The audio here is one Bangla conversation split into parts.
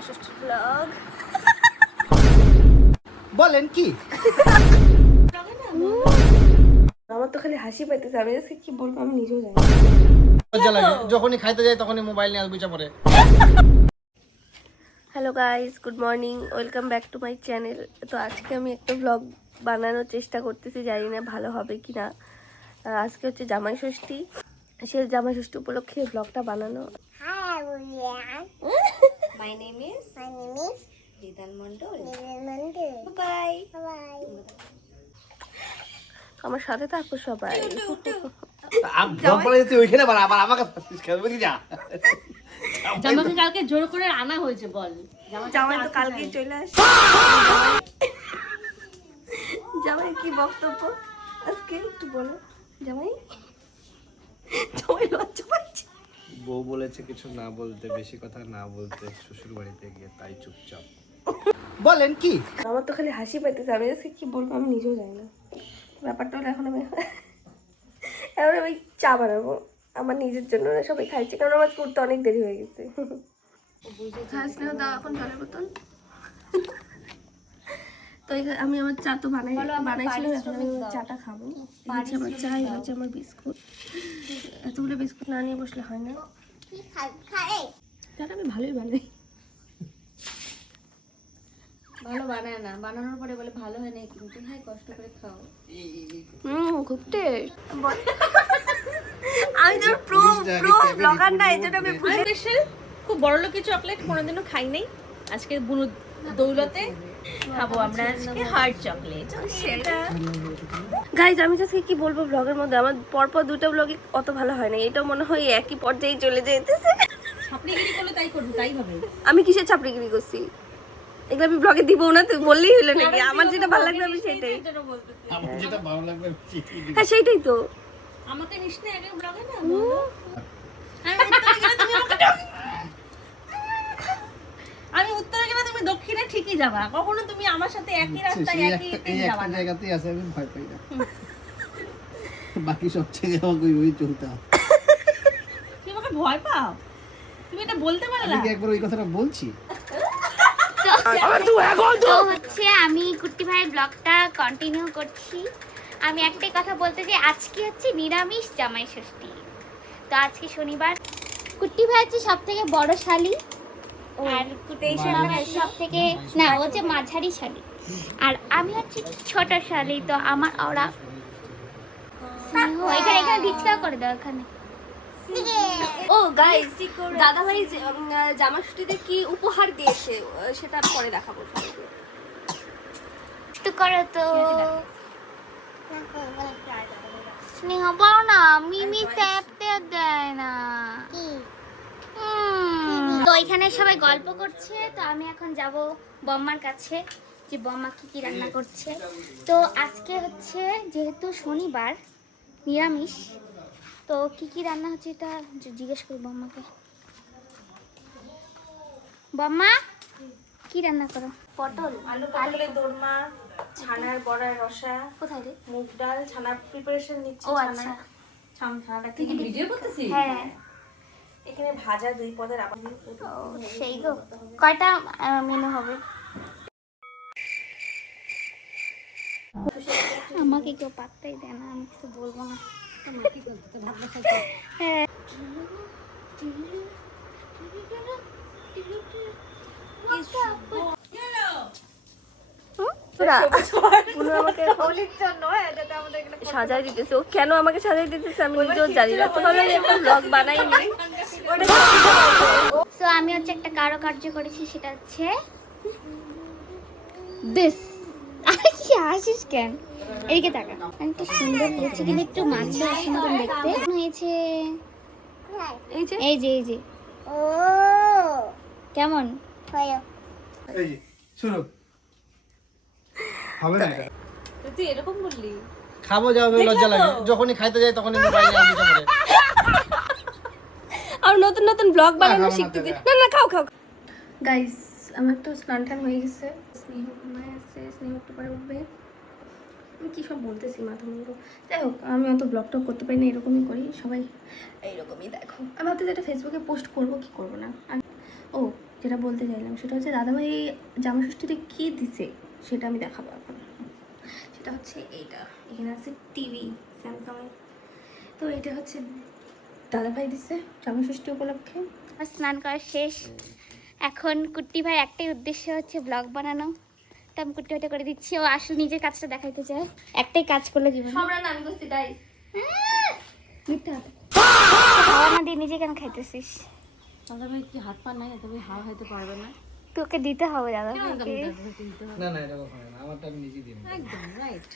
জামাই ষষ্ঠীর ব্লগ। বলেন কি? আমার তো খালি হাসি পাইতেছে, আমি আজকে কি বলবো আমি নিজেও জানি না। লজ্জা লাগে যখনই খাইতে যাই তখনই মোবাইল নিয়ে আসবি পরে। Hello guys, good morning, welcome back to my channel. তো আজকে আমি একটা ব্লগ বানানোর চেষ্টা করতেছি, জানি না ভালো হবে কি না। আজকে হচ্ছে জামাই ষষ্ঠী, সে জামাই ষষ্ঠী উপলক্ষে ব্লগটা বানানো। Hi everyone. My name is My name is Ridan Mondal. Monday. Bye. Bye. আমার সাথে থাকো সবাই। ওইখানে আবার আমাকে খেলবে যা। জামাকে কালকে জোর করে আনা হয়েছে বল। জামাই তো কালকেই চলে আসে। জামাই কি বক্তব্য আজকে একটু বলো। জামাই জামাই লজ্জা পাচ্ছে। বউ বলেছে কিছু না বলতে, বেশি কথা না বলতে শ্বশুর বাড়িতে গিয়ে, তাই চুপচাপ। বলেন কি? আমার তো খালি হাসি পাইতেছে, আমি আজকে কি বলবো আমি নিজেও জানি না। ব্যাপারটা হলো এখন আমি চা বানাবো আমার নিজের জন্য, না সবাই খাইছে কারণ আমার করতে অনেক দেরি হয়ে গেছে। হ্যাঁ স্নেহ দাও এখন জলের বোতল। তো আমি আমার চা তো বানাইছিলাম, এখন আমি চাটা খাবো। এই হচ্ছে আমার চা, এই হচ্ছে আমার বিস্কুট। এতগুলো বিস্কুট না নিয়ে বসলে হয় না। চাটা আমি ভালোই বানাই। ভালো বানায় না, বানানোর পরে বলে ভালো হয় না, কিন্তু হ্যাঁ কষ্ট করে খাও। খুব টেস্ট। আমি তো প্রো ব্লগার না, এজন্য আমি স্পেশাল খুব বড় লোকের চকলেট কোনোদিনও খাই নাই। আজকে বুনু দৌলতে খাবো আমরা আজকে হার্ড চকলেট। সেটা গাইজ, আমি আজকে কি বলবো ব্লগের মধ্যে, আমার পরপর দুটো ব্লগে অত ভালো হয় না, এটা মনে হয় একই পর্যায়ে চলে যেতেছে। ছাপড়িগিরি করলে তাই করবো, তাই হবে। আমি কিসের ছাপড়িগিরি করছি? এগুলো আমি ব্লগে দিব না, তুই বললেই হলো নাকি? আমার যেটা ভালো লাগবে আমি সেটাই। আমার যেটা ভালো লাগবে হ্যাঁ সেইটাই তো। আমাকে নিস না আগে ব্লগে না। আমি উত্তরে গেলে তুমি দক্ষিণে ঠিকই যাবা, কখনো তুমি আমার সাথে একই রাস্তায় একই যাবা না। জায়গাতেই আছে, আমি ভয় পাই না। বাকি সব ছেড়ে আমাকে ওই চলতে হবে। তুমি আমাকে ভয় পাও? তুমি এটা বলতে পারলা? আমি কি একবার ওই কথাটা বলছি? তো হচ্ছে আমি কুট্টি ভাইয়ের ব্লগটা কন্টিনিউ করছি। আমি একটাই কথা বলতে চাই, আজকে হচ্ছে নিরামিষ জামাই ষষ্ঠী। তো আজকে শনিবার। কুট্টি ভাই হচ্ছে সব থেকে বড় শালি, আর সব থেকে না, ও হচ্ছে মাঝারি শালি, আর আমি হচ্ছে ছোট শালি। তো আমার ওরা এখানে এখানে ডিসকাস করে দাও এখানে। ও গাইস, দাদা ভাই জামা ষষ্ঠীতে কি উপহার দিয়েছে সেটা পরে দেখাবো। একটু করো তো স্নেহ, পাও না মিমি ট্যাপতে দেয় না। তো এখানে সবাই গল্প করছে, তো আমি এখন যাব বম্মার কাছে যে বম্মা কি কি রান্না করছে। তো আজকে হচ্ছে যেহেতু শনিবার নিরামিষ, তো কি কি রান্না হচ্ছে এটা জিজ্ঞেস করি বম্মাকে। বম্মা কি রান্না করো? পটল, আলু পটলের দোরমা, ছানার বড়ার রসা, কোথায় রে? মুগ ডাল, ছানার প্রিপারেশন নিচ্ছি। ও আচ্ছা, ছানাটা তুই কি ভিডিও করতেছিস? হ্যাঁ। এখানে ভাজা দুই পদের আবার ও সেই গো, কয়টা মেনু হবে? আমাকে কেউ পাত্তাই দেয় না, আমি কিছু বলবো না। হ্যাঁ। সাজাই দিতেছে। ও কেন আমাকে সাজাই দিতেছে আমি নিজেও জানি না, তো ভাবলাম একটা ব্লগ বানাইনি। তো আমি হচ্ছে একটা কারুকার্য করেছি, সেটা হচ্ছে দিস। আরে কি হাসিস কেন? এদিকে তাকা। একটা সুন্দর হয়েছে, কিন্তু একটু মাছের রসের মতন দেখতে হয়েছে। এই যে এই যে ও কেমন এই যে শুনো, হবে না এটা। তুই এরকম বললি? খাবো যাবে, লজ্জা লাগে যখনই খাইতে যাই তখনই মোবাইল নিয়ে আসবি পরে। আর নতুন নতুন ব্লগ বানানো খাবো না শিখতে দিই। দাদা। না খাও গাইস, আমার তো স্নান টান হয়ে গেছে। স্নেহ ঘুমায় আছে, স্নেহ একটু পরে উঠবে। আমি কী সব বলতেছি মাথা মুন্ডু। যাই হোক, আমি অত ব্লগ টক করতে পারি না, এরকমই করি, সবাই এইরকমই দেখো। আমি ভাবতে যেটা ফেসবুকে পোস্ট করবো কি করবো না। ও যেটা বলতে চাইলাম সেটা হচ্ছে দাদাভাই জামা ষষ্ঠীতে কী দিছে সেটা আমি দেখাবো এখন। সেটা হচ্ছে এইটা, এখানে আছে টিভি স্যামসাংয়ের। তো এটা হচ্ছে দাদাভাই দিছে জামা ষষ্ঠী উপলক্ষে। আমার স্নান করা শেষ। এখন কুট্টি ভাই একটাই উদ্দেশ্য হচ্ছে ব্লগ বানানো। তো আমি কুট্টি ভাইটা করে দিচ্ছি, ও আসলে নিজের কাজটা দেখাইতে চায়। একটাই কাজ করলে জীবন সব রান্না আমি করছি তাই খাওয়া না দিয়ে নিজে কেন খাইতেছিস? দাদাভাই কি হাত পা নাই, দাদাভাই হাওয়া খাইতে পারবে না। তোকে দিতে হবে দাদা কেন ভাইকে। দাদাভাইকে দিতে হবে? না না, এটা কখনো না, আমারটা আমি নিজেই দিই। একদম রাইট।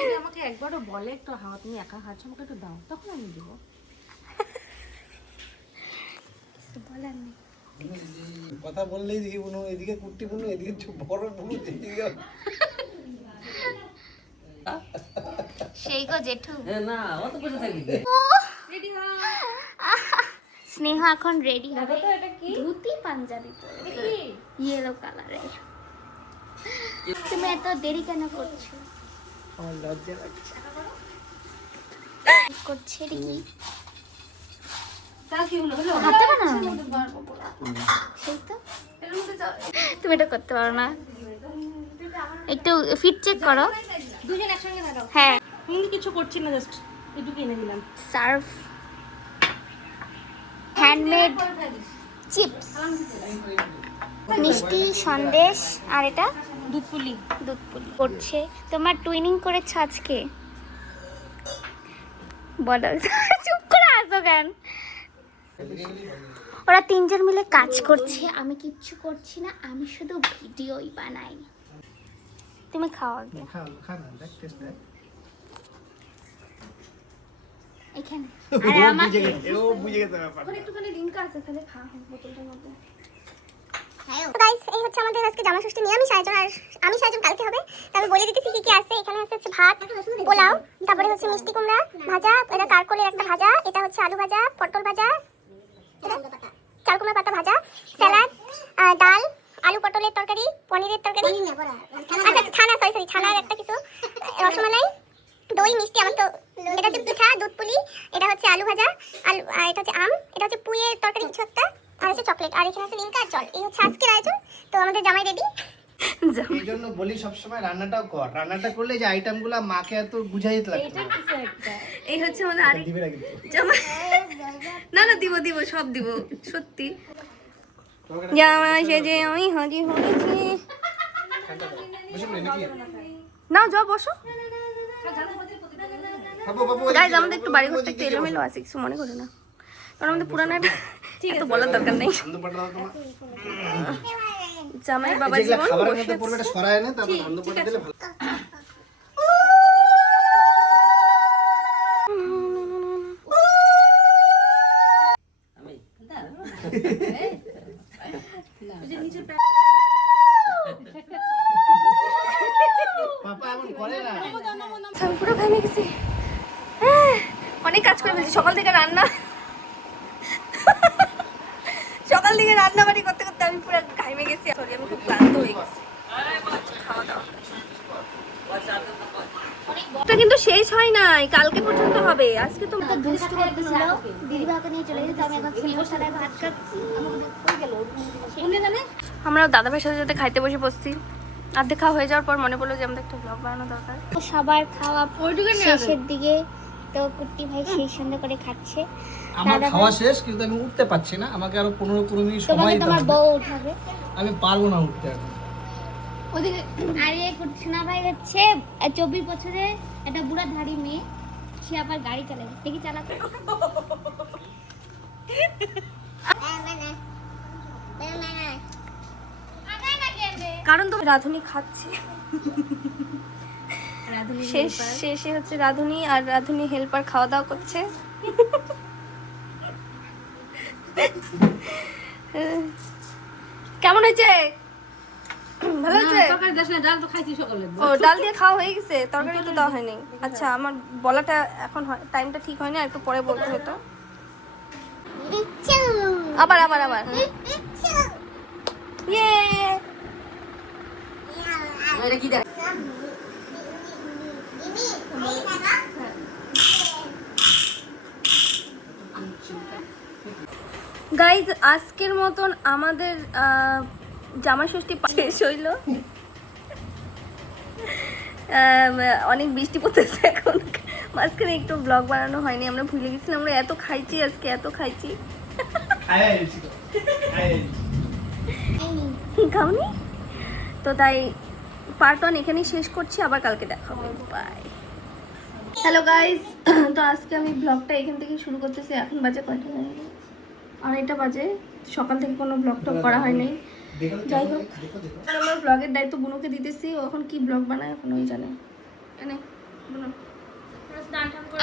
যদি আমাকে একবারও বলে একটু হাওয়া তুমি একা খাচ্ছ, আমাকে একটু দাও, তখন আমি দেবো। বলার নেই। কথা বললেই দেখি বুনু এদিকে কুট্টি বুনু, এদিকে বড় বুনু, এদিকে সেই গো জেঠু। না অত বসে থাকি। স্নেহ এখন রেডি হবে ধুতি পাঞ্জাবি পরে ইয়েলো কালারের। তুমি এত দেরি কেন করছো? আমার লজ্জা লাগছে। করছে দেখি তা কি হলো হলো হাতে বানানো সেই তো। তুমি এটা করতে পারো না, একটু ফিট চেক করো। দুজন একসঙ্গে দাঁড়াও। হ্যাঁ আমি কিছু করছি না, জাস্ট একটু কিনে দিলাম। সার্ফ হ্যান্ডমেড চিপস মিষ্টি সন্দেশ আর এটা দুধ পুলি। দুধ পুলি করছে। তোমার টুইনিং করেছ আজকে বলো। চুপ করে আসো কেন? ওরা তিনজন মিলে কাজ করছে, আমি কিচ্ছু করছি না, আমি শুধু ভিডিওই বানাই। তুমি খাও আগে খানা দেখ, টেস্ট দেখ। এখানে। ও আর আমাকে বুঝে গেছে, ও বুঝে গেছে ব্যাপার। ওখানে একটুখানি লিঙ্ক আছে, তাহলে খাওয়া হবে বোতলটার মধ্যে। গাইস, এই হচ্ছে আমাদের আজকে জামা ষষ্ঠী নিরামিষ আয়োজন, আর আমিষ আয়োজন কালকে হবে। তো আমি বলে দিতেছি কি কি আছে। এখানে হচ্ছে ভাত, পোলাও, তারপরে হচ্ছে মিষ্টি কুমড়া ভাজা, এটা কারকলের একটা ভাজা, এটা হচ্ছে আলু ভাজা, পটল ভাজা, চাল কুমড়া পাতা ভাজা, স্যালাড, ডাল, আলু পটলের তরকারি, পনিরের তরকারি, আচ্ছা ছানা, সরি ছানার একটা কিছু, রসমালাই, দই, মিষ্টি। আমার তো এটা হচ্ছে পিঠা, দুধ পুলি, এটা হচ্ছে আলু ভাজা, আলু, আর এটা হচ্ছে আম, এটা হচ্ছে পুইয়ের তরকারি কিছু একটা, আর হচ্ছে চকলেট, আর এখানে হচ্ছে লিঙ্কা আর জল। এই হচ্ছে আজকের আয়োজন। তো আমাদের জামাই রেডি। এই জন্য বলি সবসময় রান্নাটাও কর, রান্নাটা করলে যে আইটেমগুলো মাকে এত বুঝাই দিতে লাগতো না। এই হচ্ছে আমাদের আরেক দিবে না কিন্তু। জামা। না না, দিব দিব, সব দিব সত্যি। জামা সেজে আমি হাজির হয়েছি। বসে পড়ি নাকি? না যাও বসো। বাবু বাবু, গাইজ আমাদের একটু বাড়ি ঘরটা একটু এলোমেলো আছে, কিছু মনে করো না, কারণ আমাদের পুরানো একটা এত বলার দরকার নেই। ধান পাটা দাও তোমার। জামাই বাবা যেগুলা জীবন খাবারের বসে মধ্যে পড়বে এটা সরায় এনে তারপর ধান পাটা দিলে ভালো। পাপা এমন করে না। আমি পুরো ঘামে গেছি। অনেক কাজ করে ফেলছি সকাল থেকে রান্না, সকাল থেকে রান্না বাড়ি করতে করতে আমি পুরো ঘামে গেছি। সরি, আমি খুব ক্লান্ত হয়ে গেছি। খাওয়া দাওয়া এটা কিন্তু শেষ হয় নাই, কালকে পর্যন্ত হবে। আজকে তো দুষ্টু করতেছিল, দিদিভাইকে নিয়ে চলে যেতে। আমি এখন স্নেহর সাথে ভাত খাচ্ছি। আমরা দাদাভাইয়ের সাথে সাথে খাইতে বসে বসছি। অর্ধেক খাওয়া হয়ে যাওয়ার পর মনে পড়লো যে আমাদের একটা ব্লগ বানানো দরকার। সবার খাওয়া শেষের দিকে, তো কুট্টি ভাই সেই সুন্দর করে খাচ্ছে। আমার খাওয়া শেষ, কিন্তু আমি উঠতে পারছি না, আমাকে আরো 15-20 মিনিট সময় তোমাকে দিতে তোমার হবে। বউ উঠাবে। আমি পারবো না উঠতে এখন। ওদিকে আরে কুট্টিনা ভাই হচ্ছে 24 বছরের একটা বুড়া ধাড়ি মেয়ে, সে আবার গাড়ি চালায়। দেখি চালাতে। কারণ তো রাধুনি খাচ্ছে। শেষে হচ্ছে রাধুনি, আর রাধুনি হেল্পার খাওয়া দাওয়া করছে। কেমন হয়েছে? ভালো হয়েছে? তরকারি দেশ না, ডাল তো খাইছি সকালে। ও ডাল দিয়ে খাওয়া হয়ে গেছে, তরকারি তো দেওয়া হয়নি। আচ্ছা, আমার বলাটা এখন টাইমটা ঠিক হয়নি, আর একটু পরে বলতে হতো। আবার আবার আবার ইয়ে গাইজ আজকের মতন আমাদের জামাই ষষ্ঠী শেষ হইল। অনেক বৃষ্টি পড়তেছে এখন, মাঝখানে একটু ব্লগ বানানো হয়নি, আমরা ভুলে গেছিলাম। আমরা এত খাইছি আজকে, এত খাইছি। খাওনি তো, তাই পার্ট 1 এখানেই শেষ করছি, আবার কালকে দেখা হবে। বাই। হ্যালো গাইজ, তো আজকে আমি ব্লগটা এখান থেকে শুরু করতেছি। এখন বাজে কয়টা জানি না, 2:30 বাজে। সকাল থেকে কোনো ব্লগ টক করা হয়নি। যাই হোক, আমার ব্লগের দায়িত্ব বুনুকে দিতেছি। ও এখন কি ব্লগ বানায় এখন ওই জানে। এনে বুনু,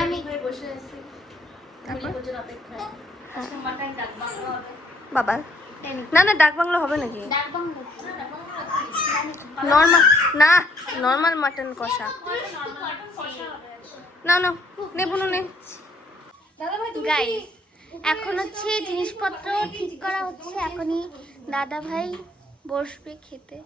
আমি বসে আছি বাবা না না, ডাক বাংলা হবে নাকি? ডাক বাংলো নর্মাল না, নর্মাল মাটন কষা। না না, নে বুনু নে। গাইস, এখন হচ্ছে জিনিসপত্র ঠিক করা হচ্ছে। এখনই দাদা ভাই বসবে খেতে।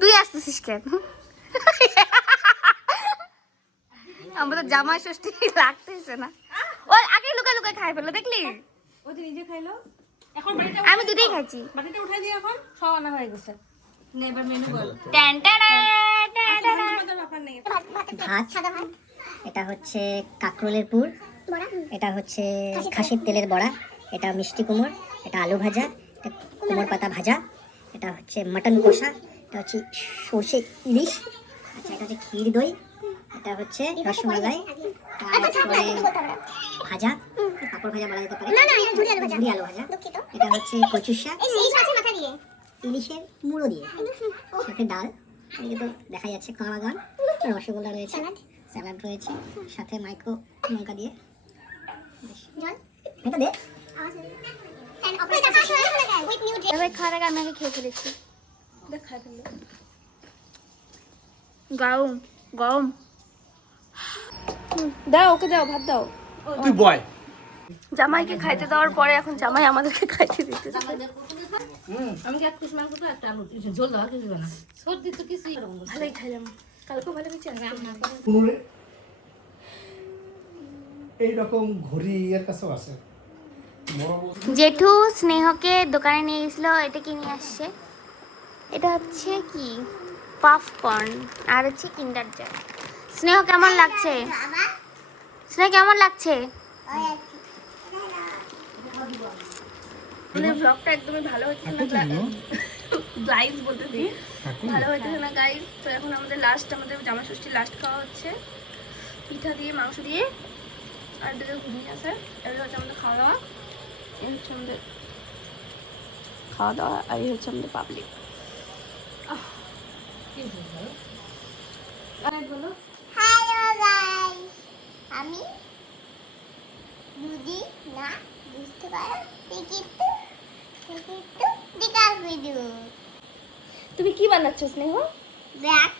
তুই আসতেছিস কেন? আমরা তো জামাই ষষ্ঠী লাগতেছে না। ও আগে লুকা লুকা খাই ফেলো, দেখলি? ও যে নিজে খাইলো। এখন বাড়িটা আমি দুটোই খাইছি। বাড়িটা উঠাই দিয়ে এখন সব আনা হয়ে গেছে। নে এবার মেনু বল। টান টান টান টান। ভাত, সাদা ভাত। এটা হচ্ছে কাঁকরোলের পুর, এটা হচ্ছে খাসির তেলের বড়া, এটা মিষ্টি কুমড়, এটা আলু ভাজা, এটা কুমড় পাতা ভাজা, এটা হচ্ছে মাটন কষা, এটা হচ্ছে সর্ষে ইলিশ, আচ্ছা এটা হচ্ছে ক্ষীর দই, এটা হচ্ছে রসমালাই, তারপরে ভাজা, পাঁপড় ভাজা বলা যেতে পারে, ঝুরি আলু ভাজা, এটা হচ্ছে কচুর শাক, ইলিশের মুড়ো দিয়ে, সাথে ডাল, এদিকে তো দেখা যাচ্ছে কলা গান, রসগোল্লা রয়েছে, স্যালাড রয়েছে, সাথে মাইক্রো লঙ্কা দিয়ে। এটা দে। দাদা ভাই খাওয়ার আগে আমি আগে খেয়ে ফেলেছি। গরম গরম। দাও, ওকে দাও, ভাত দাও। তুই বয়। জামাইকে খাইতে দেওয়ার পরে এখন জামাই আমাদেরকে খাইতে দিতেছে। আমি কি এক পিস মাংস তো একটা আলু ঝোল দেওয়া কিছু না। সর্দি তো কিছুই ভালোই খাইলাম, কালকেও ভালো হয়েছে। এইরকম ঘড়ি এর কাছেও আছে। জেঠু স্নেহকে দোকানে নিয়ে গেছিল। এটা কি নিয়ে আসছে? এটা হচ্ছে কি পপকর্ন আর হচ্ছে কিন্ডার জয়। স্নেহ কেমন লাগছে? স্নেহ কেমন লাগছে? আমাদের ব্লগটা একদমই ভালো হচ্ছে না গাইস, বলতেছি ভালো হচ্ছে না গাইস। তো এখন আমাদের জামা ষষ্ঠীর লাস্ট খাওয়া হচ্ছে, পিঠা দিয়ে, মাংস দিয়ে, আর দুটো ঘুমিয়ে আছে। এগুলো হচ্ছে আমাদের খাওয়া দাওয়া। এই হচ্ছে আমাদের খাওয়া দাওয়া, আর এই হচ্ছে আমাদের পাবলিক। হ্যালো গাইস, আমি যদি না বুঝতে পারো কিন্তু বিকাশ ভিডিও তুমি কি বানাচ্ছ স্নেহ? দেখ